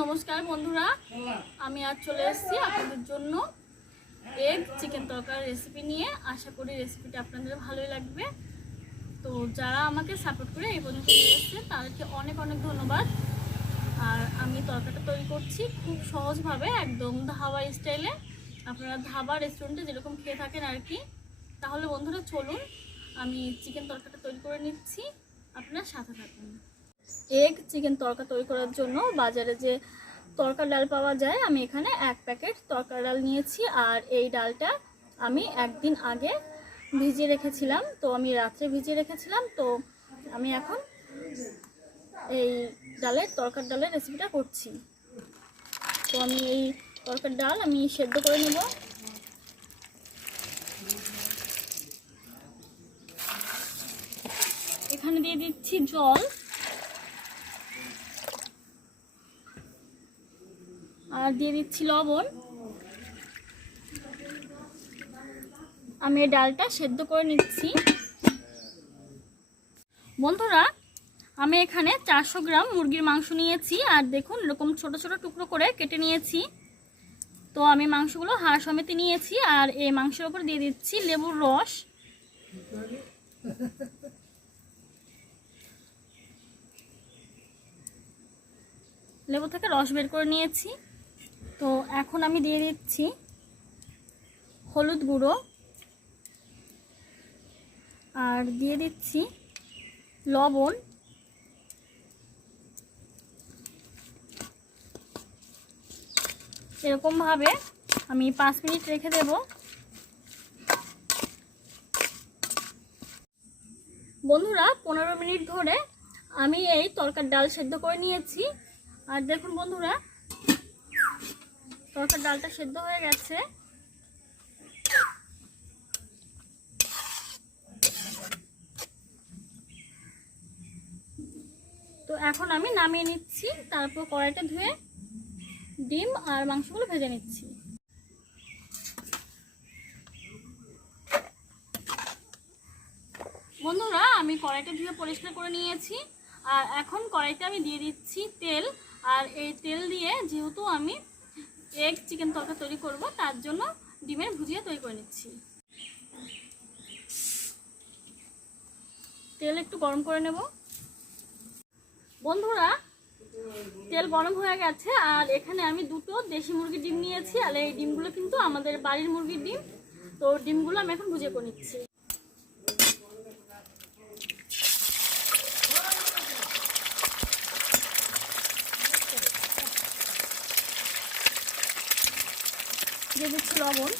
নমস্কার বন্ধুরা, আমি আজ চলে এসেছি আপনাদের জন্য এগ চিকেন তরকার রেসিপি নিয়ে। আশা করি রেসিপিটা আপনাদের ভালোই লাগবে। তো যারা আমাকে সাপোর্ট করে এই পর্যন্ত নিয়ে এসেছে তাদেরকে অনেক অনেক ধন্যবাদ। আর আমি তরকাটা তৈরি করছি খুব সহজভাবে, একদম ধাবা স্টাইলে, আপনারা ধাবা রেস্টুরেন্টে যেরকম খেয়ে থাকেন আর কি। তাহলে বন্ধুরা চলুন আমি চিকেন তরকাটা তৈরি করে নিচ্ছি, আপনারা সাথে থাকুন। এগ চিকেন তরকা তৈরি করার জন্য বাজারে যে তরকার ডাল পাওয়া যায়, আমি এখানে 1 প্যাকেট তরকার ডাল নিয়েছি। আর এই ডালটা আমি একদিন আগে ভিজিয়ে রেখেছিলাম, তো আমি রাত্রে ভিজিয়ে রেখেছিলাম। তো আমি এখন এই তরকার ডালের রেসিপিটা করছি। তো আমি এই তরকার ডাল আমি সেদ্ধ করে নেব। এখানে দিয়ে দিচ্ছি জল আর দিয়ে দিচ্ছি লবণ। আমি এই ডালটা সেদ্ধ করে নিচ্ছি। বন্ধুরা, আমি এখানে 400 গ্রাম মুরগির মাংস নিয়েছি। আর দেখুন এরকম ছোট ছোট টুকরো করে কেটে নিয়েছি। তো আমি মাংসগুলো হাড় সমেত নিয়েছি। আর এই মাংসের উপর দিয়ে দিচ্ছি লেবুর রস। লেবু থেকে রস বের করে নিয়েছি। তো এখন আমি দিয়ে দিচ্ছি হলুদ গুঁড়ো আর দিয়ে দিচ্ছি লবণ। এরকমভাবে আমি 5 মিনিট রেখে দেব। বন্ধুরা, 15 মিনিট ধরে আমি এই তরকার ডাল সেদ্ধ করে নিয়েছি। আর দেখুন বন্ধুরা, তরকার ডালটা সেদ্ধ হয়ে গেছে। তো এখন আমি নামিয়ে নিচ্ছি, তারপর কড়াইটা ধুয়ে ডিম আর মাংসগুলো ভেজে নিচ্ছি। বন্ধুরা, আমি কড়াইটা ধুয়ে পরিষ্কার করে নিয়েছি। আর এখন কড়াইতে আমি দিয়ে দিচ্ছি তেল। আর এই তেল দিয়ে যেহেতু আমি এগ চিকেন তরকা তৈরি করব, তার জন্য ডিমের ভুজিয়া তৈরি করে নিচ্ছি। তেল একটু গরম করে নেব। বন্ধুরা, তেল গরম হয়ে গেছে। আর এখানে আমি 2টো দেশি মুরগির ডিম নিয়েছি। আর এই ডিমগুলো কিন্তু আমাদের বাড়ির মুরগির ডিম। তো ডিমগুলো আমি এখন ভুজিয়ে করে নিচ্ছি। দিয়ে দিচ্ছি লবণ।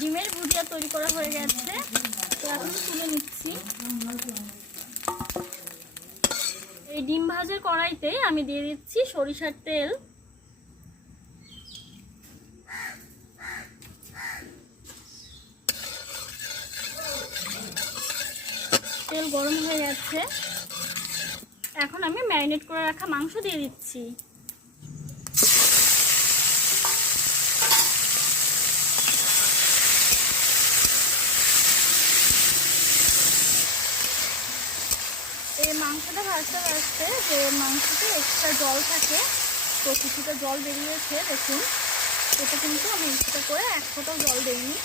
ডিমের ভুজিয়া তৈরি করা হয়ে গেছে। তো এখন তুলে নিচ্ছি। এই ডিম ভাজার কড়াইতে আমি দিয়ে দিচ্ছি সরিষার তেল। তেল গরম হয়ে গেছে। এখন আমি ম্যারিনেট করে রাখা মাংস দিয়ে দিচ্ছি। এই মাংসটা ভাজতে ভাজতে যে মাংসতে এক্সট্রা জল থাকে, তো কিছুটা জল বেরিয়েছে। দেখুন, এটা কিন্তু আমি এক্সট্রা করে 1 ফোঁটাও জল দিইনি।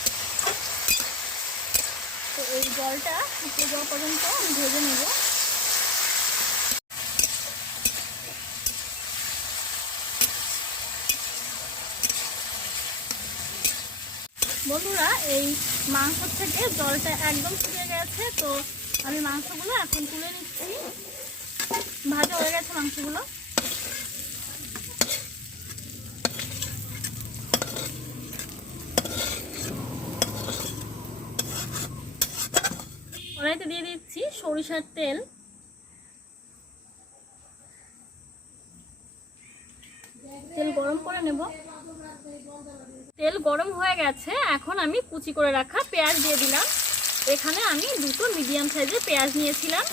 তো এই জলটা শুকিয়ে যাওয়া পর্যন্ত আমি ভেজে নেব। বন্ধুরা, এই মাংস থেকে জলটা একদম শুকিয়ে গেছে। তো আমি মাংসগুলো এখন তুলে নিচ্ছি। ভাজা হয়ে গেছে মাংসগুলো। কড়াইতে দিয়ে দিচ্ছি সরিষার তেল। তেল গরম করে নেব। তেল গরম হয়ে গেছে। এখন আমি কুচি করে রাখা পেঁয়াজ দিয়ে দিলাম। এখানে আমি 2টো মিডিয়াম সাইজের পেঁয়াজ নিয়েছিলাম।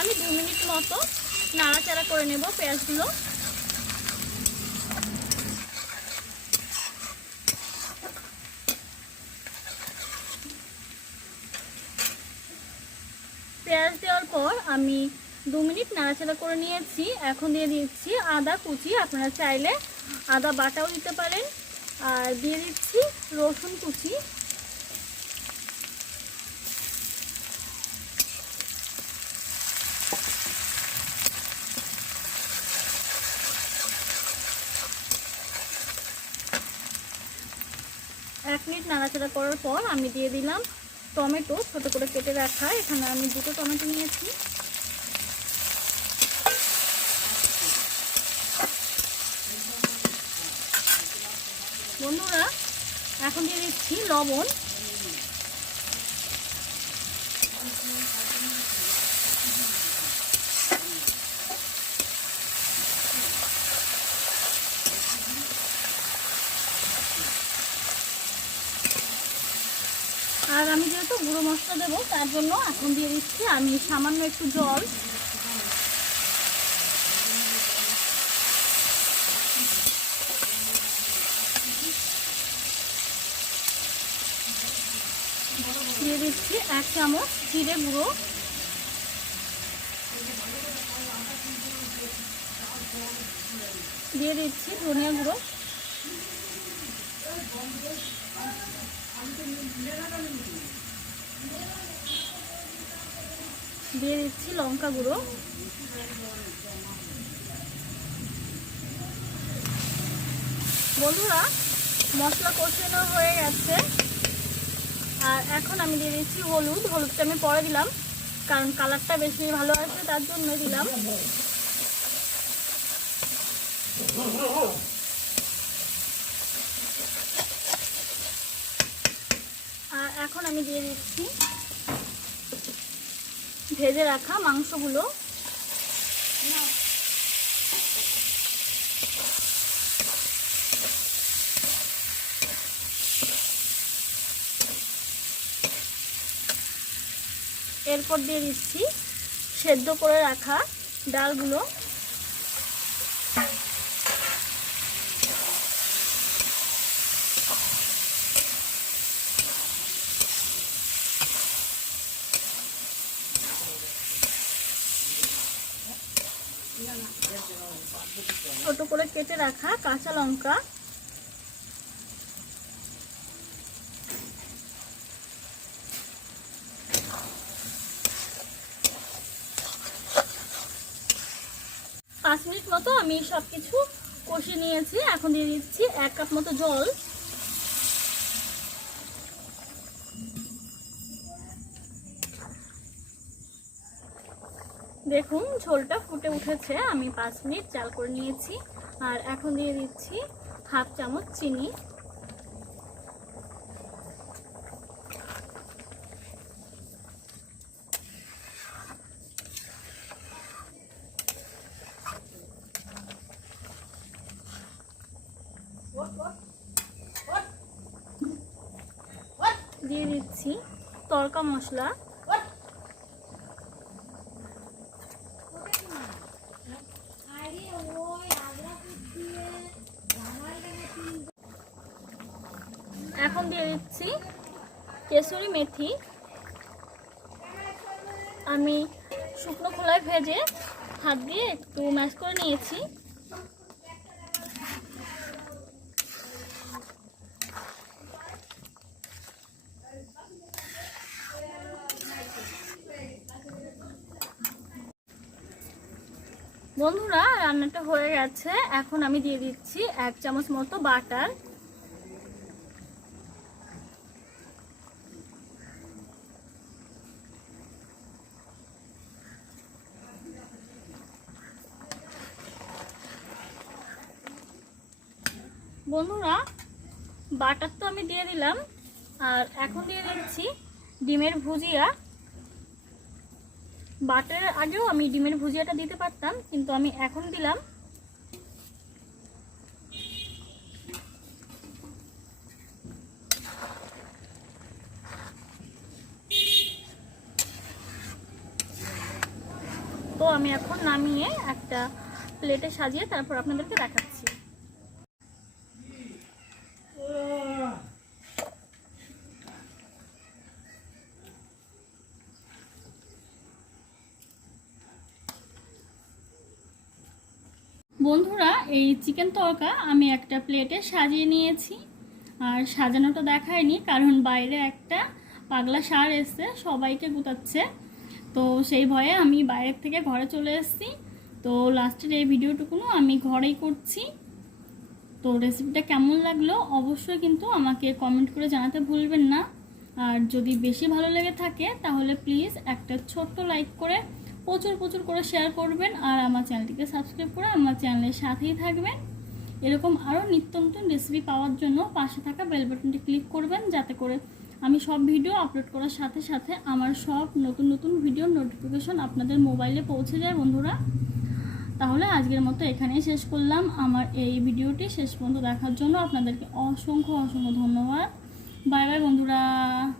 আমি 2 মিনিট মতো নাড়াচাড়া করে নেব পেঁয়াজগুলো। পেঁয়াজ দেওয়ার পর আমি 2 মিনিট নাড়াচাড়া করে নিয়েছি। এখন দিয়ে দিচ্ছি আদা কুচি, আপনারা চাইলে আদা বাটাও দিতে পারেন। আর দিয়ে দিচ্ছি রসুন কুচি। এক মিনিট নাড়াচাড়া করার পর আমি দিয়ে দিলাম টমেটো, ছোট করে কেটে রাখা। এখানে আমি 2টো টমেটো নিয়েছি। বন্ধুরা, এখন দিয়ে দিচ্ছি লবণ। আর আমি যেহেতু গুঁড়ো মশলা দেবো তার জন্য এখন দিয়ে দিচ্ছি আমি সামান্য একটু জল। দিয়ে দিচ্ছি 1 চামচ জিরে গুঁড়ো। দিয়ে দিচ্ছি ধনিয়া গুঁড়ো। দিয়ে দিচ্ছি লঙ্কা গুঁড়ো। বন্ধুরা, মশলা কষানো হয়ে গেছে। আর এখন আমি দিয়ে দিচ্ছি হলুদ। হলুদটা আমি পরে দিলাম কারণ কালারটা বেশি ভালো আসবে, তার জন্য দিলাম। আর এখন আমি দিয়ে দিচ্ছি ভেজে রাখা মাংসগুলো। এরপর দিয়ে দিচ্ছি সেদ্ধ করে রাখা ডালগুলো। ছোট করে কেটে রাখা কাঁচা লঙ্কা। পাঁচ মিনিট মতো আমি সবকিছু কষিয়ে নিয়েছি। এখন দিয়ে দিচ্ছি 1 কাপ মতো জল। দেখুন ঝোলটা ফুটে উঠেছে। আমি 5 মিনিট জাল করে নিয়েছি। আর এখন দিয়ে দিচ্ছি 1/2 চামচ চিনি। দিয়ে দিচ্ছি তড়কা মশলা। এখন দিয়ে দিচ্ছি কেসুরি মেথি। আমি শুকনো খোলায় ভেজে হাত দিয়ে একটু ম্যাশ করে নিয়েছি। বন্ধুরা, রান্নাটা হয়ে গেছে। এখন আমি দিয়ে দিচ্ছি 1 চামচ মতো বাটার। বন্ধুরা, বাটার তো আমি দিয়ে দিলাম। আর এখন দিয়ে দিচ্ছি ডিমের ভুজিয়া। বাটারের আগেও আমি ডিমের ভুজিয়াটা দিতে পারতাম, কিন্তু আমি এখন দিলাম। তো আমি এখন নামিয়ে একটা প্লেটে সাজিয়ে তারপর আপনাদেরকে দেখাচ্ছি। বন্ধুরা, এই চিকেন তরকা আমি একটা প্লেটে সাজিয়ে নিয়েছি। আর সাজানোটা দেখায়নি, কারণ বাইরে একটা পাগলা ষাঁড় এসছে, সবাইকে গুতাচ্ছে। তো সেই ভয়ে আমি বাইরের থেকে ঘরে চলে এসেছি। তো লাস্টের এই ভিডিওটুকুনো আমি ঘরেই করছি। তো রেসিপিটা কেমন লাগলো অবশ্যই কিন্তু আমাকে কমেন্ট করে জানাতে ভুলবেন না। আর যদি বেশি ভালো লেগে থাকে তাহলে প্লিজ একটা ছোট্ট লাইক করে প্রচুর করে শেয়ার করবেন। আর আমার চ্যানেলটিকে সাবস্ক্রাইব করে আমার চ্যানেলের সাথেই থাকবেন। এরকম আরও নিত্য নতুন রেসিপি পাওয়ার জন্য পাশে থাকা বেল বাটনটি ক্লিক করবেন, যাতে করে আমি সব ভিডিও আপলোড করার সাথে সাথে আমার সব নতুন ভিডিওর নোটিফিকেশন আপনাদের মোবাইলে পৌঁছে যায় বন্ধুরা। তাহলে আজকের মতো এখানেই শেষ করলাম। আমার এই ভিডিওটি শেষ পর্যন্ত দেখার জন্য আপনাদেরকে অসংখ্য ধন্যবাদ। বাই বাই বন্ধুরা।